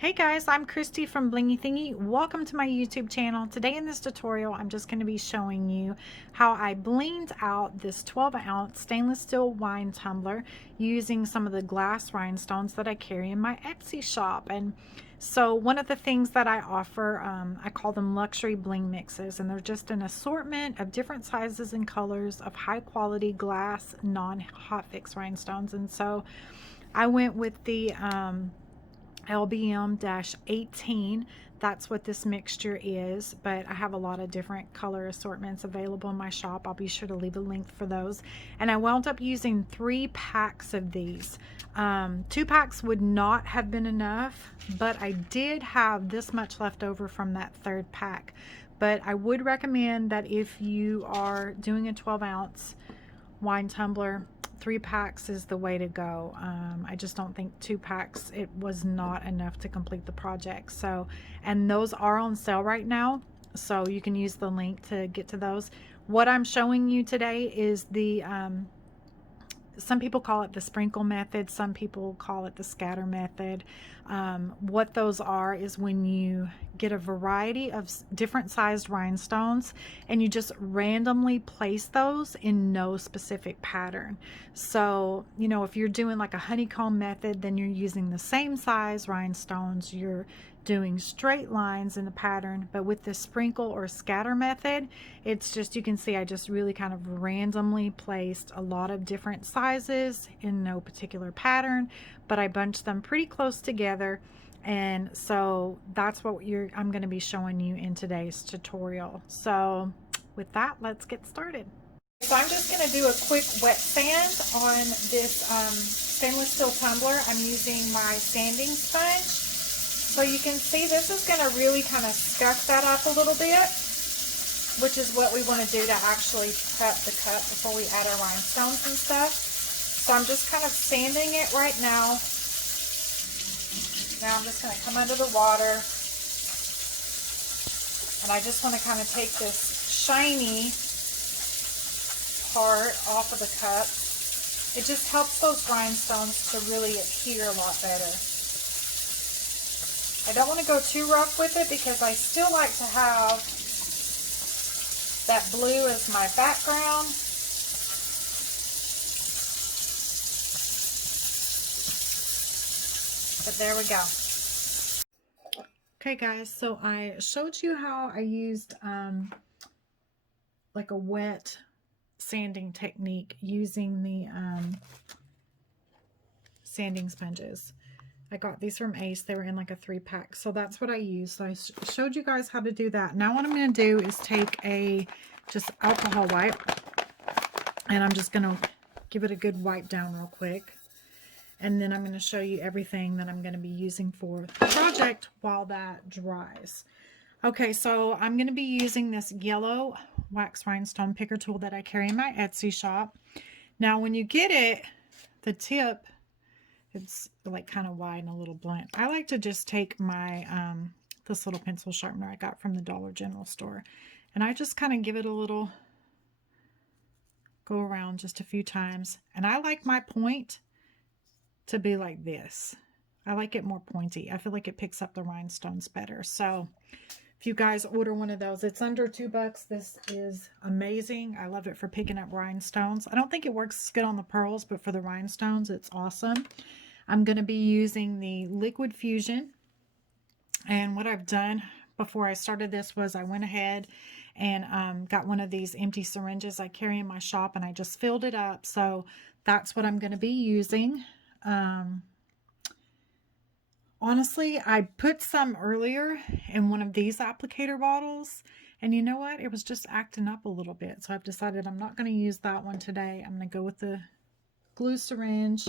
Hey guys, I'm Christy from Blingee Thingee. Welcome to my YouTube channel. Today in this tutorial, I'm just going to be showing you how I blinged out this 12-ounce stainless steel wine tumbler using some of the glass rhinestones that I carry in my Etsy shop. And so one of the things that I offer, I call them luxury bling mixes, and they're just an assortment of different sizes and colors of high quality glass non-hot fix rhinestones. And so I went with the LBM-18. That's what this mixture is, but I have a lot of different color assortments available in my shop. I'll be sure to leave a link for those. And I wound up using 3 packs of these. 2 packs would not have been enough, but I did have this much left over from that 3rd pack. But I would recommend that if you are doing a 12-ounce wine tumbler, 3 packs is the way to go. I just don't think 2 packs, it was not enough to complete the project. So, and those are on sale right now, so you can use the link to get to those. What I'm showing you today is the some people call it the sprinkle method, some people call it the scatter method. What those are is when you get a variety of different sized rhinestones and you just randomly place those in no specific pattern. So, you know, if you're doing like a honeycomb method, then you're using the same size rhinestones, you're doing straight lines in the pattern. But with the sprinkle or scatter method, it's just, you can see I just really kind of randomly placed a lot of different sizes in no particular pattern, but I bunched them pretty close together. And so that's what I'm going to be showing you in today's tutorial. So with that, let's get started. So I'm just going to do a quick wet sand on this stainless steel tumbler. I'm using my sanding sponge. So you can see this is going to really kind of scuff that up a little bit, which is what we want to do to actually prep the cup before we add our rhinestones and stuff. So I'm just kind of sanding it right now. Now I'm just going to come under the water, and I just want to kind of take this shiny part off of the cup. It just helps those rhinestones to really adhere a lot better. I don't want to go too rough with it because I still like to have that blue as my background. But there we go. Okay guys, so I showed you how I used like a wet sanding technique using the sanding sponges. I got these from Ace. They were in like a 3-pack. So that's what I used. So I showed you guys how to do that. Now what I'm going to do is take a just alcohol wipe, and I'm just going to give it a good wipe down real quick. And then I'm going to show you everything that I'm going to be using for the project while that dries. Okay, so I'm going to be using this yellow wax rhinestone picker tool that I carry in my Etsy shop. Now when you get it, the tip, it's like kind of wide and a little blunt. I like to just take my this little pencil sharpener I got from the Dollar General store, and I just kind of give it a little go around just a few times. And I like my point to be like this. I like it more pointy. I feel like it picks up the rhinestones better. So if you guys order one of those, it's under $2. This is amazing. I love it for picking up rhinestones. I don't think it works as good on the pearls, but for the rhinestones, it's awesome. I'm going to be using the Liquid Fusion. And what I've done before I started this was I went ahead and got one of these empty syringes I carry in my shop, and I just filled it up. So that's what I'm going to be using. Honestly, I put some earlier in one of these applicator bottles, and you know what? It was just acting up a little bit. So I've decided I'm not going to use that one today. I'm going to go with the glue syringe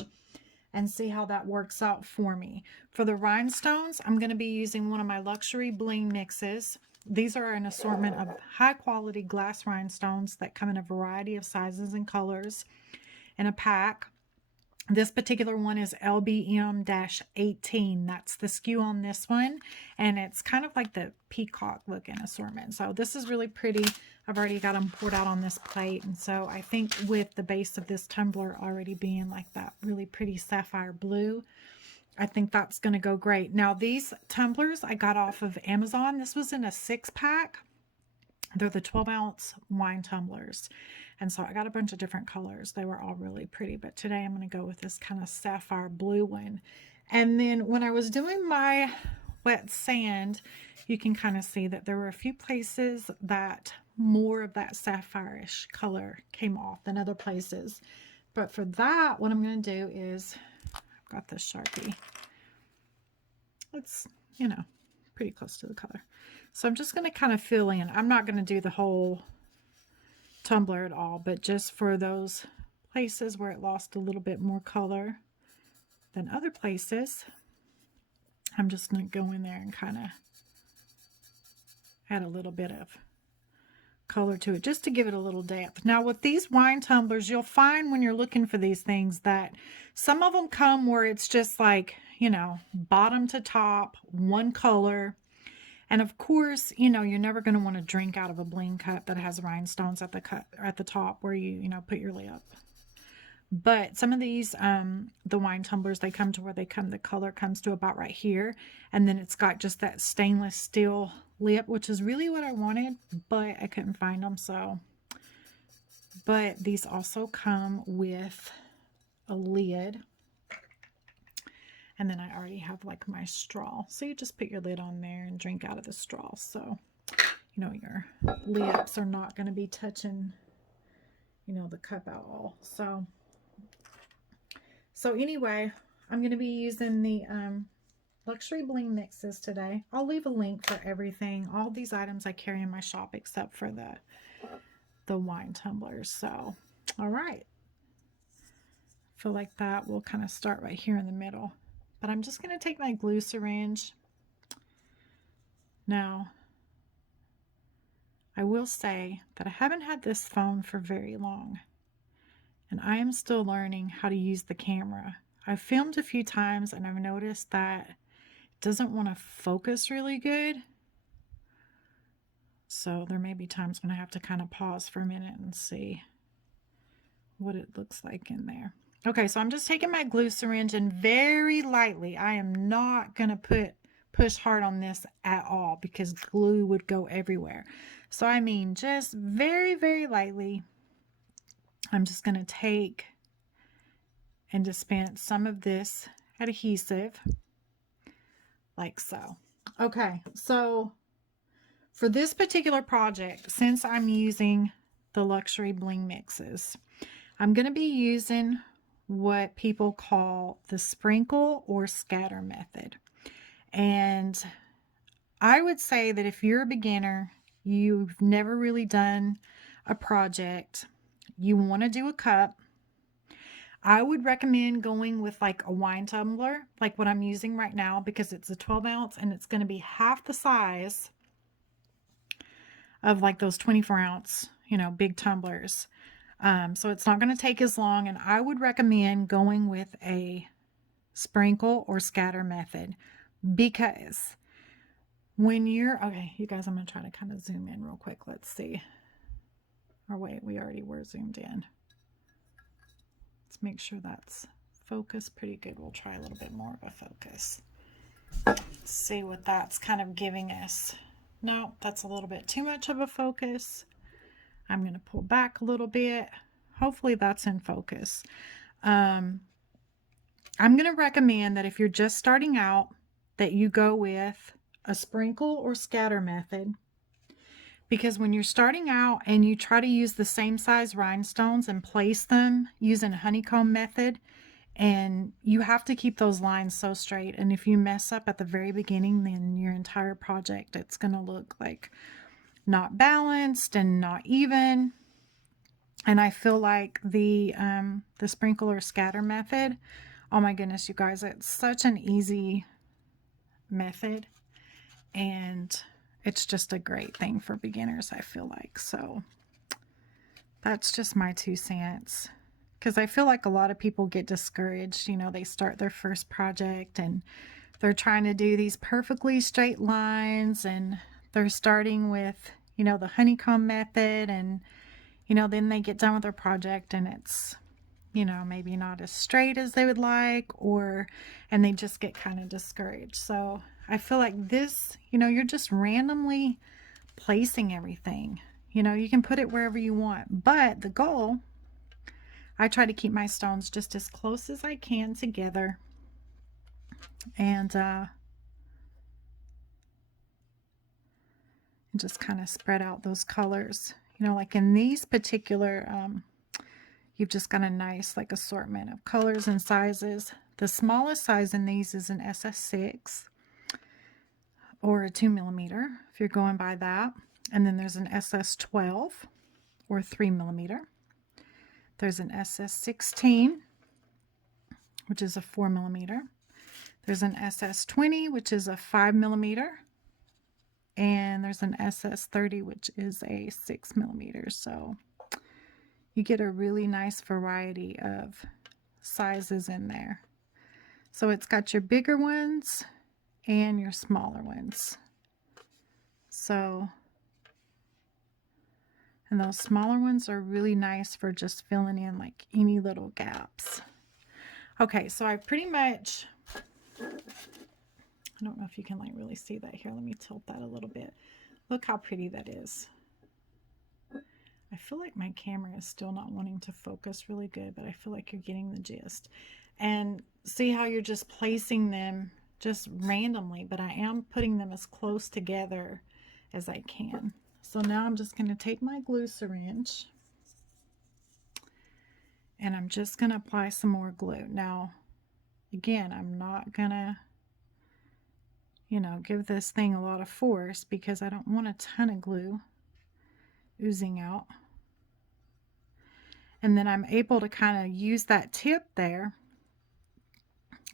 and see how that works out for me. For the rhinestones, I'm going to be using one of my luxury bling mixes. These are an assortment of high quality glass rhinestones that come in a variety of sizes and colors in a pack. This particular one is LBM-18. That's the SKU on this one. And it's kind of like the peacock looking assortment. So this is really pretty. I've already got them poured out on this plate. And so I think with the base of this tumbler already being like that really pretty sapphire blue, I think that's going to go great. Now, these tumblers I got off of Amazon. This was in a 6-pack. They're the 12-ounce wine tumblers. And so I got a bunch of different colors. They were all really pretty. But today I'm going to go with this kind of sapphire blue one. And then when I was doing my wet sand, you can kind of see that there were a few places that more of that sapphire-ish color came off than other places. But for that, what I'm going to do is, I've got this Sharpie. It's, you know, pretty close to the color. So I'm just going to kind of fill in. I'm not going to do the whole tumbler at all, but just for those places where it lost a little bit more color than other places, I'm just going to go in there and kind of add a little bit of color to it just to give it a little depth. Now with these wine tumblers, you'll find when you're looking for these things that some of them come where it's just like, you know, bottom to top, one color. And of course, you know, you're never going to want to drink out of a Bling cup that has rhinestones at the top where you know, put your lip. But some of these, the wine tumblers, they come to where the color comes to about right here. And then it's got just that stainless steel lip, which is really what I wanted, but I couldn't find them. So, but these also come with a lid. And then I already have like my straw. So you just put your lid on there and drink out of the straw. So, you know, your lips are not going to be touching, you know, the cup at all. So anyway, I'm going to be using the Luxury Bling mixes today. I'll leave a link for everything. All these items I carry in my shop except for the wine tumblers. So, all right. I feel like that will kind of start right here in the middle. But I'm just going to take my glue syringe. Now, I will say that I haven't had this phone for very long. And I am still learning how to use the camera. I've filmed a few times and I've noticed that it doesn't want to focus really good. So there may be times when I have to kind of pause for a minute and see what it looks like in there. Okay, so I'm just taking my glue syringe and very lightly, I am not going to push hard on this at all because glue would go everywhere. So I mean just very, very lightly, I'm just going to take and dispense some of this adhesive like so. Okay, so for this particular project, since I'm using the Luxury Bling mixes, I'm going to be using what people call the sprinkle or scatter method. And I would say that if you're a beginner, you've never really done a project, you want to do a cup, I would recommend going with like a wine tumbler, like what I'm using right now, because it's a 12-ounce and it's going to be half the size of like those 24-ounce, you know, big tumblers. So it's not going to take as long, and I would recommend going with a sprinkle or scatter method because when you're, okay, you guys, I'm going to try to kind of zoom in real quick. Let's see. Or wait, we already were zoomed in. Let's make sure that's focused pretty good. We'll try a little bit more of a focus. Let's see what that's kind of giving us. No, that's a little bit too much of a focus. I'm going to pull back a little bit. Hopefully that's in focus. I'm going to recommend that if you're just starting out, that you go with a sprinkle or scatter method. Because when you're starting out and you try to use the same size rhinestones and place them using a honeycomb method, and you have to keep those lines so straight. And if you mess up at the very beginning, then your entire project, it's going to look like not balanced and not even. And I feel like the sprinkle or scatter method, oh my goodness, you guys, it's such an easy method, and it's just a great thing for beginners, I feel like. So that's just my 2 cents, because I feel like a lot of people get discouraged. You know, they start their first project and they're trying to do these perfectly straight lines, and they're starting with, you know, the honeycomb method, and, you know, then they get done with their project and it's you know, maybe not as straight as they would like, or, and they just get kind of discouraged. So I feel like this, you know, you're just randomly placing everything. You know, you can put it wherever you want, but the goal, I try to keep my stones just as close as I can together, and just kind of spread out those colors. You know, like in these particular, you've just got a nice like assortment of colors and sizes. The smallest size in these is an SS6 or a 2mm if you're going by that. And then there's an SS12 or 3mm. There's an SS16, which is a 4mm. There's an SS20, which is a 5mm. And there's an SS30, which is a 6mm. So you get a really nice variety of sizes in there. So it's got your bigger ones and your smaller ones. So, and those smaller ones are really nice for just filling in like any little gaps. Okay, so I pretty much, I don't know if you can like really see that here. Let me tilt that a little bit. Look how pretty that is. I feel like my camera is still not wanting to focus really good, but I feel like you're getting the gist. And see how you're just placing them just randomly, but I am putting them as close together as I can. So now I'm just going to take my glue syringe and I'm just going to apply some more glue. Now, again, I'm not going to, you know, give this thing a lot of force because I don't want a ton of glue oozing out. And then I'm able to kind of use that tip there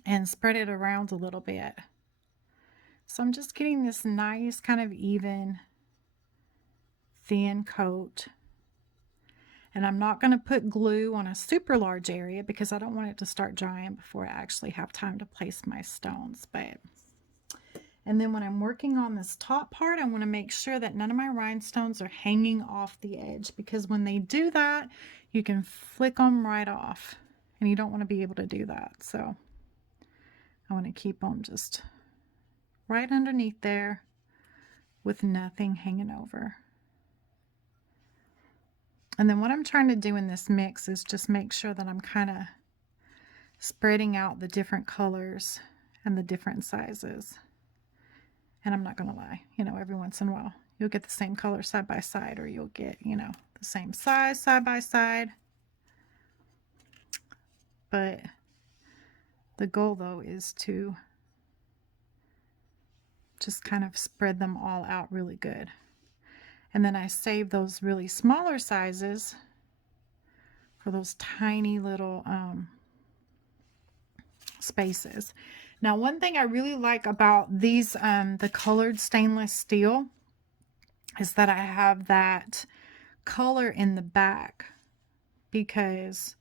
and spread it around a little bit. So I'm just getting this nice kind of even, thin coat. And I'm not going to put glue on a super large area because I don't want it to start drying before I actually have time to place my stones. And then when I'm working on this top part, I want to make sure that none of my rhinestones are hanging off the edge, because when they do that, you can flick them right off, and you don't want to be able to do that. So I want to keep them just right underneath there with nothing hanging over. And then what I'm trying to do in this mix is just make sure that I'm kind of spreading out the different colors and the different sizes. And I'm not going to lie, you know, every once in a while, you'll get the same color side by side, or you'll get, you know, the same size side by side. But the goal, though, is to just kind of spread them all out really good. And then I save those really smaller sizes for those tiny little spaces. Now, one thing I really like about these, the colored stainless steel, is that I have that color in the back, because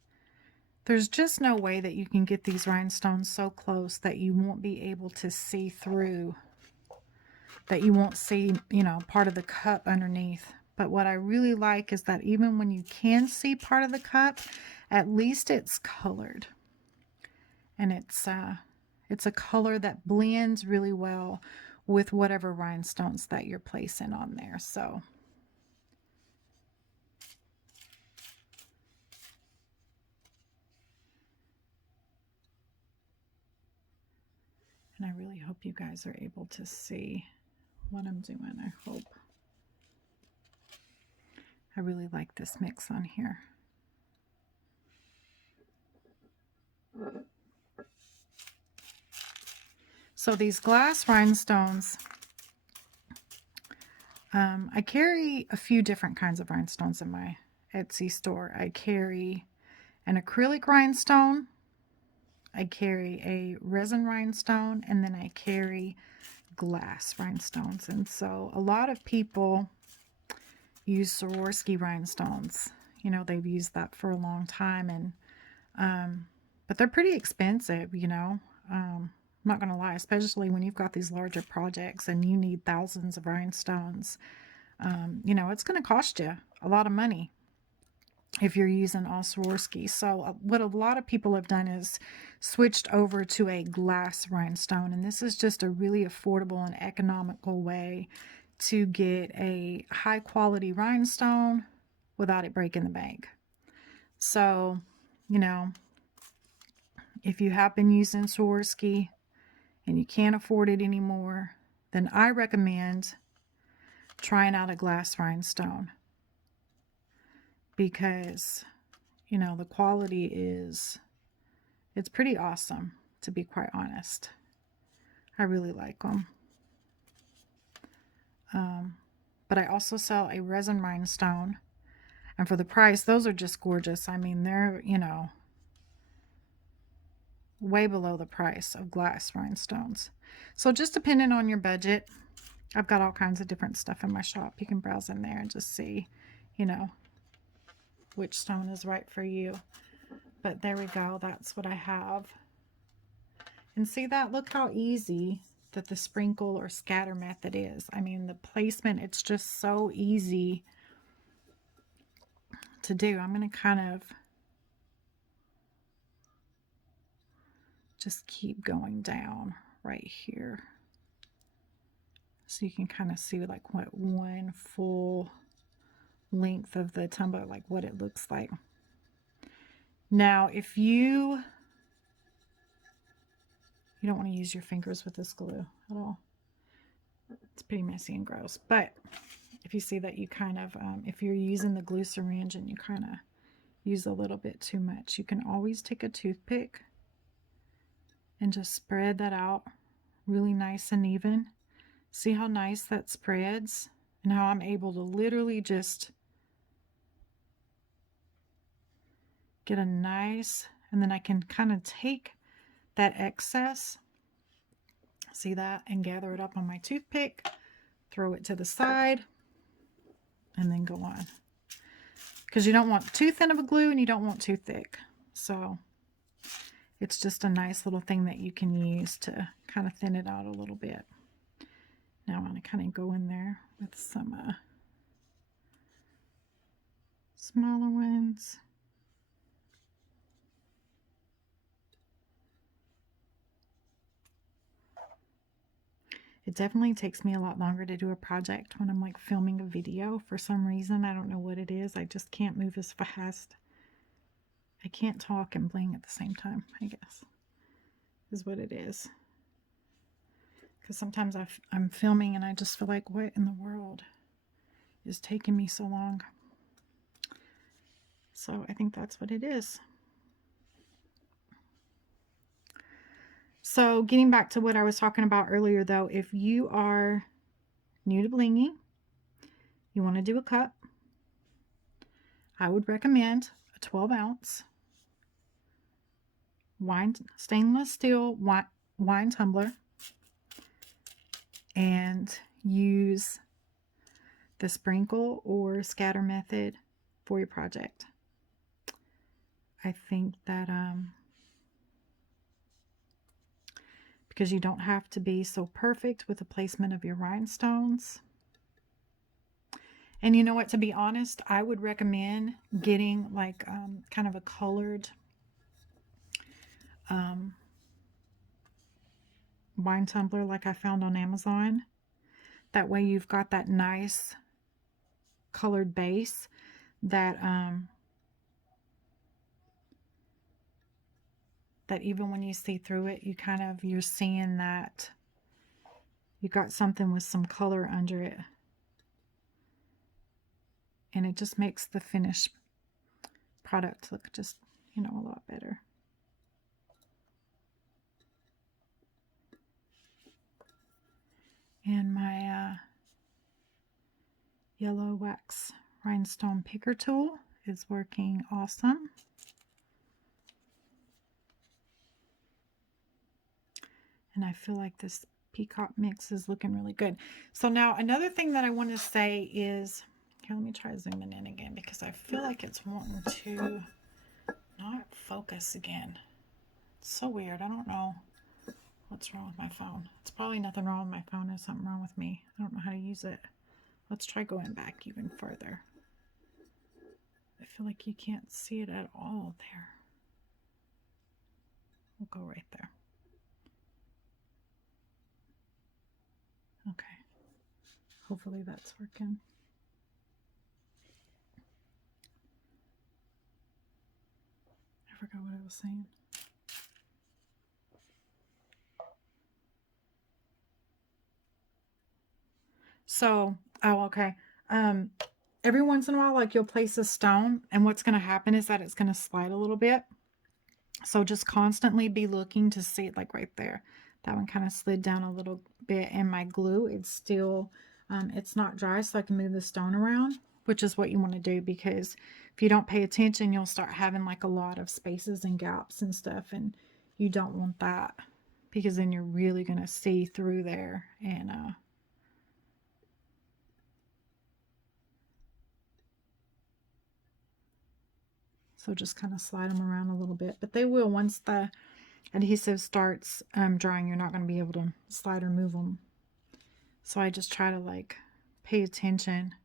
there's just no way that you can get these rhinestones so close that you won't be able to see through, that you won't see, you know, part of the cup underneath. But what I really like is that even when you can see part of the cup, at least it's colored. And it's a color that blends really well with whatever rhinestones that you're placing on there. So and I really hope you guys are able to see what I'm doing. I hope. I really like this mix on here. So these glass rhinestones, I carry a few different kinds of rhinestones in my Etsy store. I carry an acrylic rhinestone, I carry a resin rhinestone, and then I carry glass rhinestones. And so a lot of people use Swarovski rhinestones. You know, they've used that for a long time, and but they're pretty expensive, you know. I'm not gonna lie, especially when you've got these larger projects and you need thousands of rhinestones. You know, it's gonna cost you a lot of money. if you're using all Swarovski. So what a lot of people have done is switched over to a glass rhinestone, and this is just a really affordable and economical way to get a high quality rhinestone without it breaking the bank. So, you know, if you have been using Swarovski and you can't afford it anymore, then I recommend trying out a glass rhinestone, because, you know, the quality is, it's pretty awesome, to be quite honest. I really like them. But I also sell a resin rhinestone, and for the price, those are just gorgeous. I mean, they're, you know, way below the price of glass rhinestones. So just depending on your budget, I've got all kinds of different stuff in my shop. You can browse in there and just see, you know, which stone is right for you. But there we go. That's what I have. And see that? Look how easy that the sprinkle or scatter method is. I mean, the placement, it's just so easy to do. I'm going to kind of just keep going down right here, so you can kind of see like what one full length of the tumbler, like what it looks like. Now, if you don't want to use your fingers with this glue at all, it's pretty messy and gross. But if you see that you kind of, if you're using the glue syringe and you kind of use a little bit too much, you can always take a toothpick and just spread that out really nice and even. See how nice that spreads, and how I'm able to literally just get a nice, and then I can kind of take that excess, see that, and gather it up on my toothpick, throw it to the side, and then go on. Because you don't want too thin of a glue and you don't want too thick. So it's just a nice little thing that you can use to kind of thin it out a little bit. Now I want to kind of go in there with some smaller ones. It definitely takes me a lot longer to do a project when I'm like filming a video for some reason. I don't know what it is. I just can't move as fast. I can't talk and bling at the same time, I guess, is what it is. Because sometimes I'm filming and I just feel like, what in the world is taking me so long? So I think that's what it is. So getting back to what I was talking about earlier, though, if you are new to Blingee, you want to do a cup, I would recommend a 12-ounce stainless steel wine tumbler, and use the sprinkle or scatter method for your project. I think that because you don't have to be so perfect with the placement of your rhinestones. And you know what, to be honest, I would recommend getting like kind of a colored wine tumbler like I found on Amazon. That way you've got that nice colored base that that even when you see through it, you're seeing that you got something with some color under it. And it just makes the finished product look just, you know, a lot better. And my yellow wax rhinestone picker tool is working awesome. And I feel like this peacock mix is looking really good. So now another thing that I want to say is, here, let me try zooming in again, because I feel like it's wanting to not focus again. It's so weird. I don't know what's wrong with my phone. It's probably nothing wrong with my phone. There's something wrong with me. I don't know how to use it. Let's try going back even further. I feel like you can't see it at all there. We'll go right there. Okay. Hopefully that's working. I forgot what I was saying. So, oh, okay. Every once in a while, like you'll place a stone, and what's going to happen is that it's going to slide a little bit. So just constantly be looking to see it, like right there. That one kind of slid down a little bit, and my glue, it's still, it's not dry, so I can move the stone around, which is what you want to do, because if you don't pay attention, you'll start having like a lot of spaces and gaps and stuff, and you don't want that, because then you're really going to see through there. And so just kind of slide them around a little bit, but they will, once the adhesive starts drying, you're not going to be able to slide or move them. So I just try to like pay attention,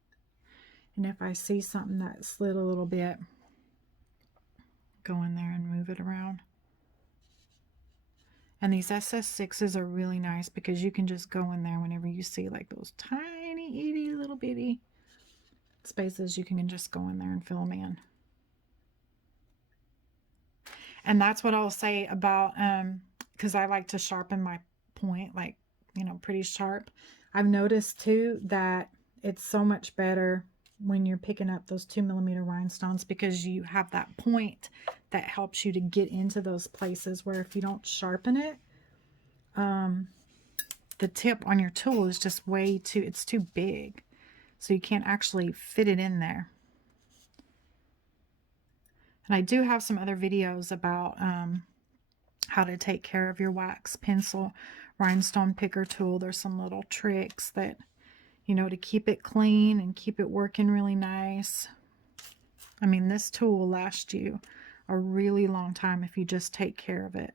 and if I see something that slid a little bit, go in there and move it around. And these SS6s are really nice because you can just go in there whenever you see like those tiny itty little bitty spaces. You can just go in there and fill them in. And that's what I'll say about, because I like to sharpen my point, like, you know, pretty sharp. I've noticed too that it's so much better when you're picking up those 2mm rhinestones, because you have that point that helps you to get into those places where if you don't sharpen it, the tip on your tool is just way too, it's too big. So you can't actually fit it in there. And I do have some other videos about how to take care of your wax pencil rhinestone picker tool. There's some little tricks that, you know, to keep it clean and keep it working really nice. I mean, this tool will last you a really long time if you just take care of it.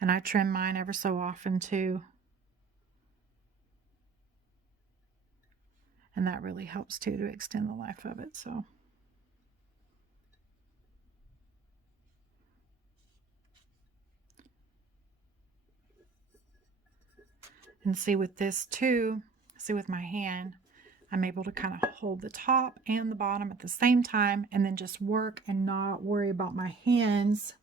And I trim mine ever so often too. And that really helps too, to extend the life of it. So and see with this too, see with my hand, I'm able to kind of hold the top and the bottom at the same time, and then just work and not worry about my hands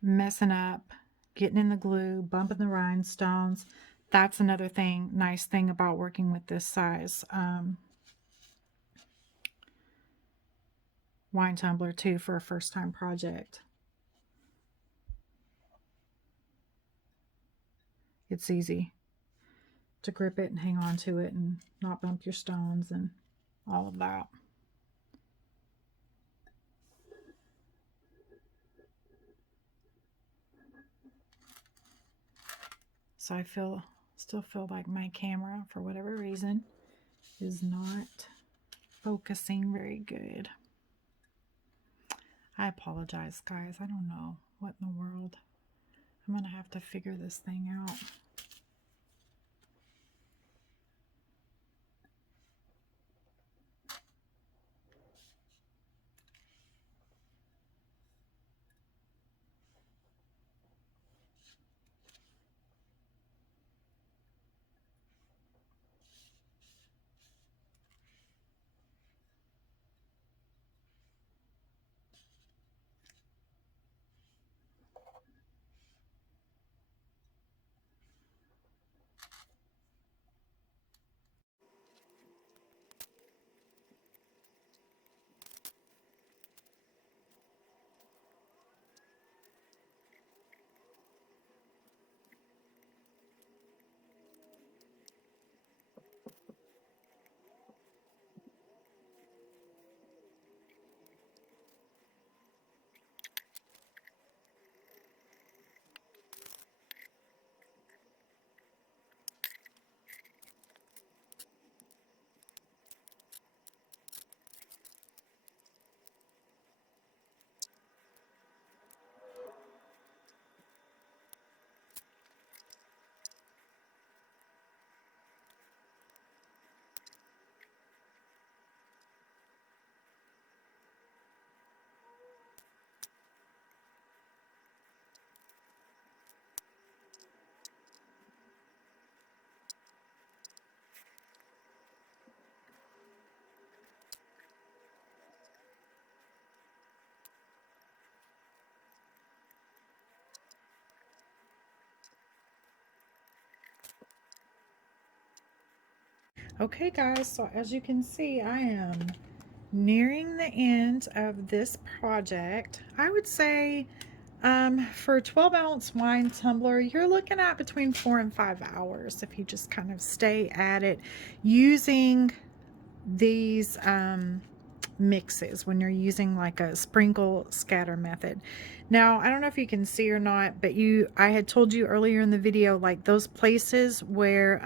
messing up, getting in the glue, bumping the rhinestones. That's another thing, nice thing about working with this size wine tumbler too, for a first time project. It's easy to grip it and hang on to it and not bump your stones and all of that. So I still feel like my camera, for whatever reason, is not focusing very good. I apologize, guys. I don't know what in the world. I'm gonna have to figure this thing out. Okay guys, so as you can see, I am nearing the end of this project. I would say for a 12-ounce wine tumbler, you're looking at between 4 and 5 hours if you just kind of stay at it using these mixes when you're using like a sprinkle scatter method. Now, I don't know if you can see or not, but I had told you earlier in the video, like those places where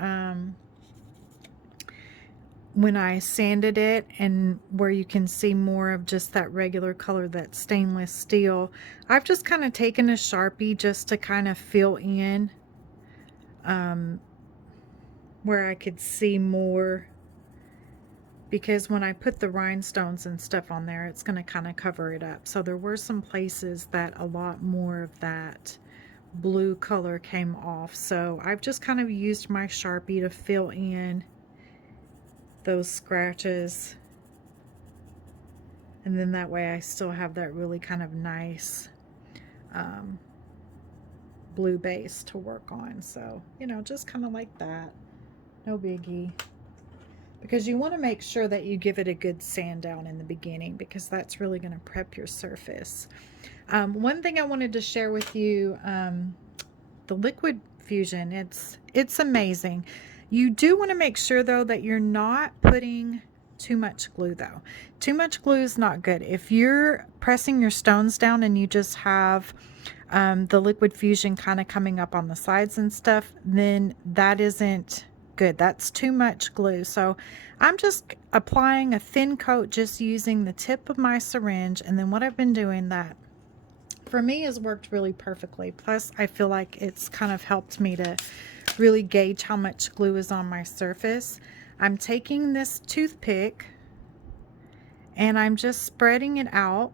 when I sanded it and where you can see more of just that regular color, that stainless steel, I've just kind of taken a Sharpie just to kind of fill in where I could see more, because when I put the rhinestones and stuff on there, it's going to kind of cover it up. So there were some places that a lot more of that blue color came off. So I've just kind of used my Sharpie to fill in those scratches, and then that way I still have that really kind of nice blue base to work on. So, you know, just kind of like that, no biggie, because you want to make sure that you give it a good sand down in the beginning, because that's really going to prep your surface. One thing I wanted to share with you, the liquid fusion, it's amazing. You do want to make sure though that you're not putting too much glue though. Too much glue is not good. If you're pressing your stones down and you just have the liquid fusion kind of coming up on the sides and stuff, then that isn't good. That's too much glue. So I'm just applying a thin coat, just using the tip of my syringe, and then what I've been doing, that for me has worked really perfectly. Plus I feel like it's kind of helped me to really gauge how much glue is on my surface. I'm taking this toothpick and I'm just spreading it out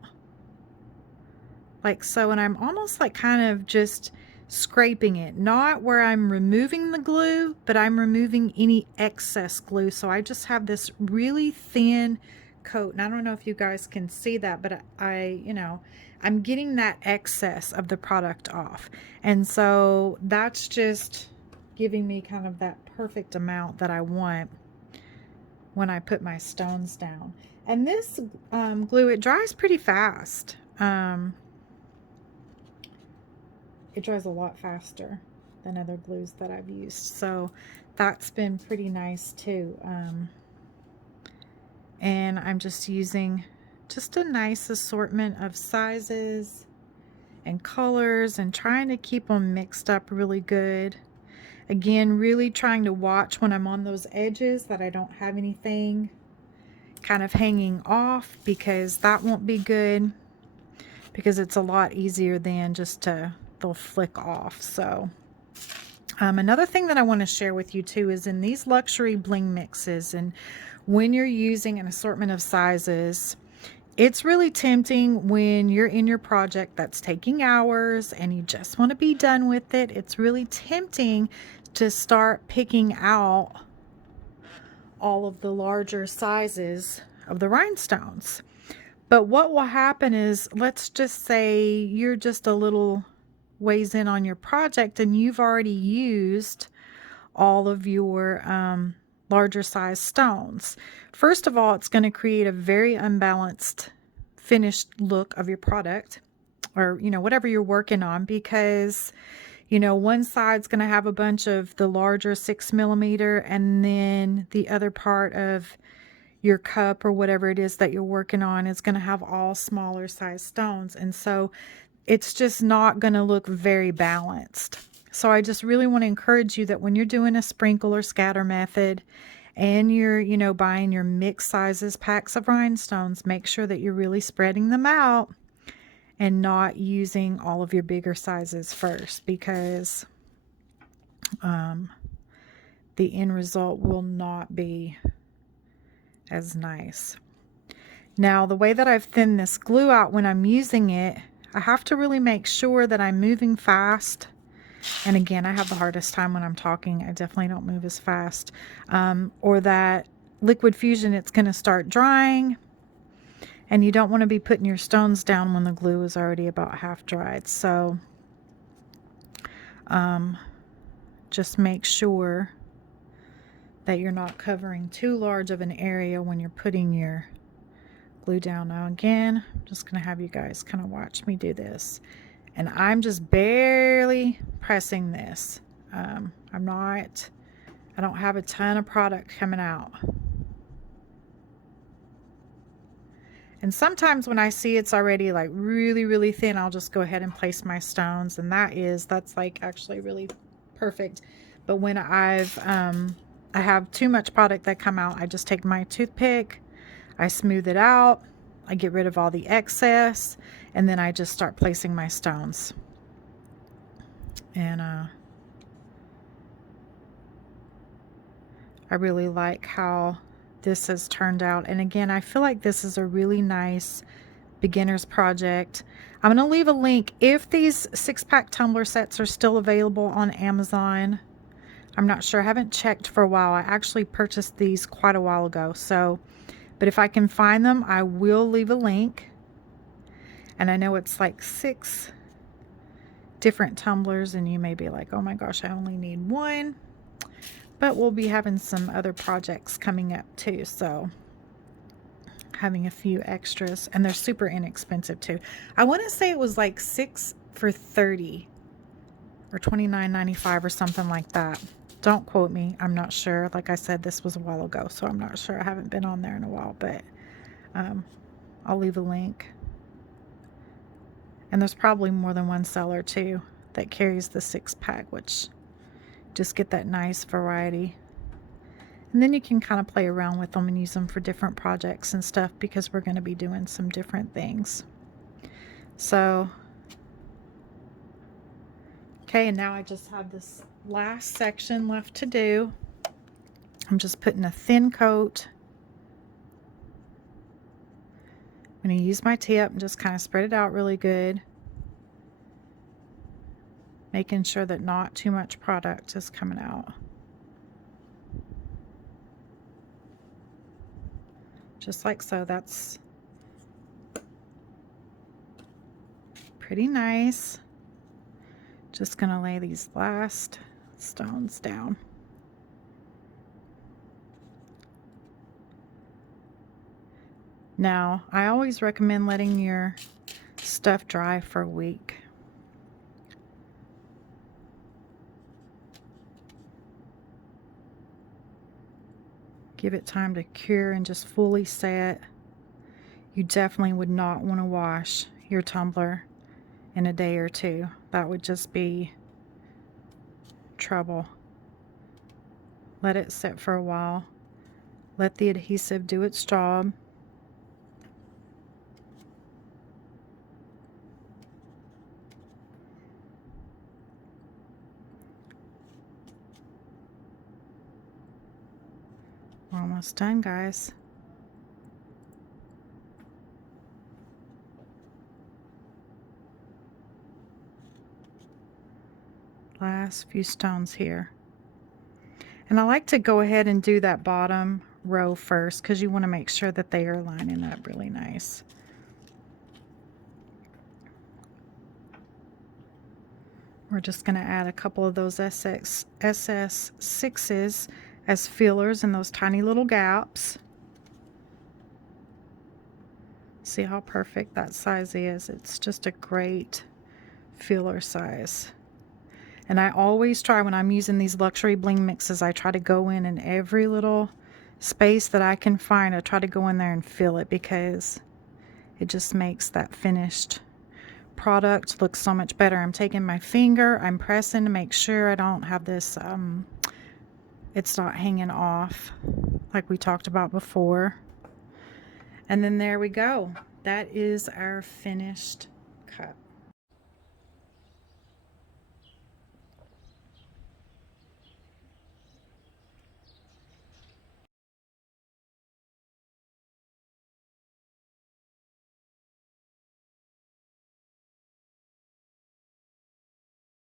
like so, and I'm almost like kind of just scraping it, not where I'm removing the glue, but I'm removing any excess glue. So I just have this really thin coat, and I don't know if you guys can see that, but you know, I'm getting that excess of the product off, and so that's just giving me kind of that perfect amount that I want when I put my stones down. And this glue, it dries pretty fast. It dries a lot faster than other glues that I've used, so that's been pretty nice too. And I'm just using just a nice assortment of sizes and colors and trying to keep them mixed up really good. Again, really trying to watch when I'm on those edges that I don't have anything kind of hanging off, because that won't be good, because it's a lot easier than just to, they'll flick off. So another thing that I want to share with you too is in these luxury bling mixes, and when you're using an assortment of sizes, it's really tempting when you're in your project that's taking hours and you just want to be done with it. It's really tempting to start picking out all of the larger sizes of the rhinestones. But what will happen is, let's just say you're just a little ways in on your project and you've already used all of your larger size stones. First of all, it's going to create a very unbalanced finished look of your product, or you know, whatever you're working on, because you know, one side's going to have a bunch of the larger 6mm, and then the other part of your cup or whatever it is that you're working on is going to have all smaller size stones, and so it's just not going to look very balanced. So I just really want to encourage you that when you're doing a sprinkle or scatter method and you're, you know, buying your mixed sizes packs of rhinestones, make sure that you're really spreading them out and not using all of your bigger sizes first, because the end result will not be as nice. Now, the way that I've thinned this glue out when I'm using it, I have to really make sure that I'm moving fast. And again, I have the hardest time when I'm talking. I definitely don't move as fast. Or that liquid fusion, it's going to start drying. And you don't want to be putting your stones down when the glue is already about half dried. So just make sure that you're not covering too large of an area when you're putting your glue down. Now again, I'm just going to have you guys kind of watch me do this. And I'm just barely pressing this. I don't have a ton of product coming out. And sometimes when I see it's already like really, really thin, I'll just go ahead and place my stones. And that's like actually really perfect. But when I have too much product that come out, I just take my toothpick, I smooth it out, I get rid of all the excess, and then I just start placing my stones. And I really like how this has turned out. And again, I feel like this is a really nice beginner's project. I'm going to leave a link if these 6-pack tumbler sets are still available on Amazon. I'm not sure. I haven't checked for a while. I actually purchased these quite a while ago. But if I can find them, I will leave a link. And I know it's like 6 different tumblers, and you may be like, oh my gosh, I only need one. But we'll be having some other projects coming up too, so having a few extras, and they're super inexpensive too. I want to say it was like 6 for $30 or $29.95 or something like that. Don't quote me, I'm not sure. Like I said, this was a while ago, so I'm not sure. I haven't been on there in a while, but I'll leave a link. And there's probably more than one seller too that carries the 6-pack, which just get that nice variety. And then you can kind of play around with them and use them for different projects and stuff, because we're going to be doing some different things. So, okay, and now I just have this last section left to do. I'm just putting a thin coat. I'm going to use my tip and just kind of spread it out really good, making sure that not too much product is coming out. Just like so. That's pretty nice. Just gonna lay these last stones down. Now, I always recommend letting your stuff dry for a week. Give it time to cure and just fully set. You definitely would not want to wash your tumbler in a day or two. That would just be trouble. Let it sit for a while. Let the adhesive do its job. Almost done, guys. Last few stones here. And I like to go ahead and do that bottom row first, because you want to make sure that they are lining up really nice. We're just going to add a couple of those SS6s as fillers in those tiny little gaps. See how perfect that size is? It's just a great filler size. And I always try, when I'm using these luxury bling mixes, I try to go in every little space that I can find. I try to go in there and fill it, because it just makes that finished product look so much better. I'm taking my finger, I'm pressing to make sure I don't have this, it's not hanging off like we talked about before. And then there we go. That is our finished cup.